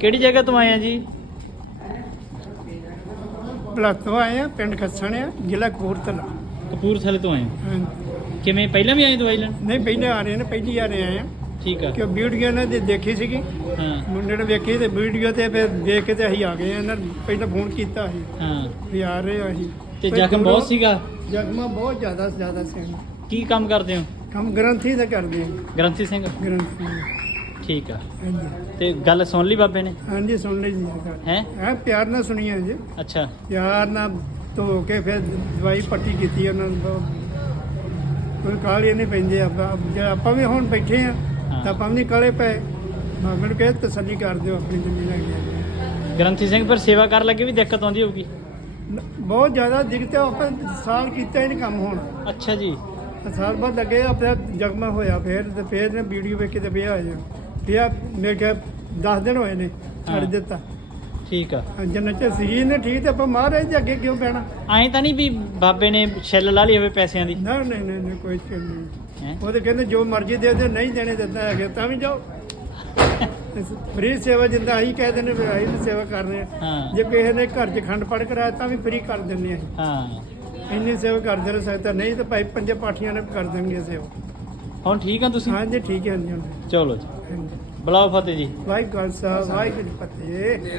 ਕਿਹੜੀ ਜਗ੍ਹਾ ਤੋਂ ਆਏ ਆ ਜੀ? ਪਲਾਤੋਂ ਆਏ ਆ ਪਿੰਡ ਖੱਸਣ ਆ ਜ਼ਿਲ੍ਹਾ ਕਪੂਰਥਲਾ। ਕਪੂਰਥਲੇ ਤੋਂ ਆਏ ਹੋ। ਹਾਂਜੀ। ਕਿਵੇਂ ਪਹਿਲਾਂ ਵੀ ਆਏ ਦਵਾਈ ਲੈਣ? ਨਹੀਂ ਪਹਿਲੇ ਆ ਰਹੇ ਨੇ ਪਹਿਲੀ ਆ ਰਹੇ ਆਏ ਆ। ਠੀਕ ਆ। ਕਿ ਵੀਡੀਓ ਨੇ ਦੇ ਦੇਖੀ ਸੀਗੀ? ਹਾਂ। ਮੁੰਡੇ ਨੇ ਵੇਖੀ ਤੇ ਵੀਡੀਓ ਤੇ ਫਿਰ ਦੇਖ ਕੇ ਤੇ ਅਸੀਂ ਆ ਗਏ ਆ ਇਹਨਾਂ ਨੇ ਪਹਿਲਾਂ ਫੋਨ ਕੀਤਾ ਸੀ। ਹਾਂ। ਵੀ ਆ ਰਹੇ ਆ ਅਸੀਂ। ਤੇ ਫਿਰ ਜ਼ਖਮ ਦੂਰੋਂ- ਬਹੁਤ ਸੀਗਾ? ਜ਼ਖਮਾਂ ਬਹੁਤ ਜ਼ਿਆਦਾ ਜ਼ਿਆਦਾ ਸੀ। ਕੀ ਕੰਮ ਕਰਦੇ ਹੋ? ਕੰਮ ਗ੍ਰੰਥੀ ਦਾ ਕਰਦੇ ਆ। ਗ੍ਰੰਥੀ ਸਿੰਘ। ਗ੍ਰੰਥੀ। ਠੀਕ ਆ। ਹਾਂਜੀ। ਤੇ ਗੱਲ ਸੁਣ ਲਈ ਬਾਬੇ ਨੇ? ਹਾਂਜੀ ਸੁਣ ਲਈ ਜੀ ਹੈ? ਹੈ ਪਿਆਰ ਨਾਲ ਸੁਣੀਆਂ ਜੀ। ਅੱਛਾ। ਪਿਆਰ ਨਾਲ ਧੋ ਕੇ ਫਿਰ ਦਵਾਈ ਪੱਟੀ ਕੀਤੀ ਉਹਨਾਂ ਨੂੰ। ਕੋਈ ਕਾਲੀ ਨਹੀਂ ਪੈਂਦੀ ਆਪਾਂ। ਜੇ ਆਪਾਂ ਵੀ ਹੁਣ ਬੈਠੇ ਆ ਹਾਂ। ਤਾਂ ਆਪਾਂ ਵੀ ਕਾਲੇ ਪਏ। ਬਾਬੇ ਨੂੰ ਕਹੇ ਤਸੱਲੀ ਕਰ ਦਿਓ ਆਪਣੀ ਜ਼ਮੀਨ ਆ। ਗ੍ਰੰਥੀ ਸਿੰਘ ਪਰ ਸੇਵਾ ਕਰਨ ਲੱਗੇ ਵੀ ਦਿੱਕਤ ਆਉਂਦੀ ਹੋਊਗੀ? ਬਹੁਤ ਜ਼ਿਆਦਾ ਦਿੱਕਤ ਆ, ਆਪਾਂ ਸਾਲ ਕੀਤਾ ਹੀ ਨਹੀਂ ਕੰਮ ਹੁਣ। ਅੱਛਾ ਜੀ। ਸਾਲ ਬਾਅਦ ਲੱਗੇ ਆ ਫਿਰ ਜਗਮਾ ਹੋਇਆ। ਫਿਰ ਤੇ ਫਿਰ ਨੇ ਵੀਡੀਓ ਵੇਖ ਕੇ ਤੇ ਵਿਆਹ ਹੋਇਆ ਵਿਆਹ ਮੇਰੇ ਕਿਹਾ 10 ਦਿਨ ਹੋਏ ਨੇ ਛੱਡ ਹਾਂ। ਦਿੱਤਾ। ਠੀਕ ਆ। ਜਿੰਨਾ ਚਿਰ ਸਰੀਰ ਨੇ ਠੀਕ ਤੇ ਆਪਾਂ ਮਹਾਰਾਜ ਦੇ ਅੱਗੇ ਕਿਉਂ ਪੈਣਾ ਐਂ ਤਾਂ ਨਹੀਂ ਵੀ ਬਾਬੇ ਨੇ ਛਿੱਲ ਲਾ ਲਈ ਹੋਵੇ ਪੈਸਿਆਂ ਦੀ? ਨਾ ਨਹੀਂ ਨਹੀਂ ਨਹੀਂ ਕੋਈ ਚੱਕਰ ਨਹੀਂ। ਹੈਂ? ਉਹ ਤੇ ਕਹਿੰਦੇ ਜੋ ਮਰਜ਼ੀ ਦੇ ਦੇ ਨਹੀਂ ਦੇਣੇ ਦਿੰਦਾ ਹੈਗੇ ਤਾਂ ਵੀ ਜਾਓ। ਫ੍ਰੀ ਸੇਵਾ ਜਿੰਦਾ ਆਹੀ ਕਹਿ ਦਿੰਦੇ ਵੀ ਆਹੀ ਵੀ ਸੇਵਾ ਕਰ ਰਹੇ ਆ। ਹਾਂ। ਜੇ ਕਿਸੇ ਨੇ ਘਰ 'ਚ ਖੰਡ ਪੜ ਕਰਾਇਆ ਤਾਂ ਵੀ ਫ੍ਰੀ ਕਰ ਦਿੰਦੇ ਆ ਹਾਂ। ਇੰਨੀ ਸੇਵਾ ਕਰਦੇ ਰਹੇ ਸਕਦਾ ਨਹੀਂ ਤਾਂ ਭਾਈ ਪੰਜੇ ਪਾਠੀਆਂ ਨੇ ਕਰ ਦੇਣਗੇ ਸੇਵਾ। ਹੁਣ ਠੀਕ ਆ ਤੁਸੀਂ? ਹਾਂਜੀ ਠੀਕ ਹੈ ਹਾਂਜੀ ਚਲੋ ਜੀ। ਹਾਂਜੀ। ਬੁਲਾਓ ਫਤਿਹ ਜੀ। ਵਾਹਿਗੁਰੂ ਸਾਹਿਬ ਵਾਹਿਗੁਰੂ ਜੀ ਕੀ ਫਤਿਹ।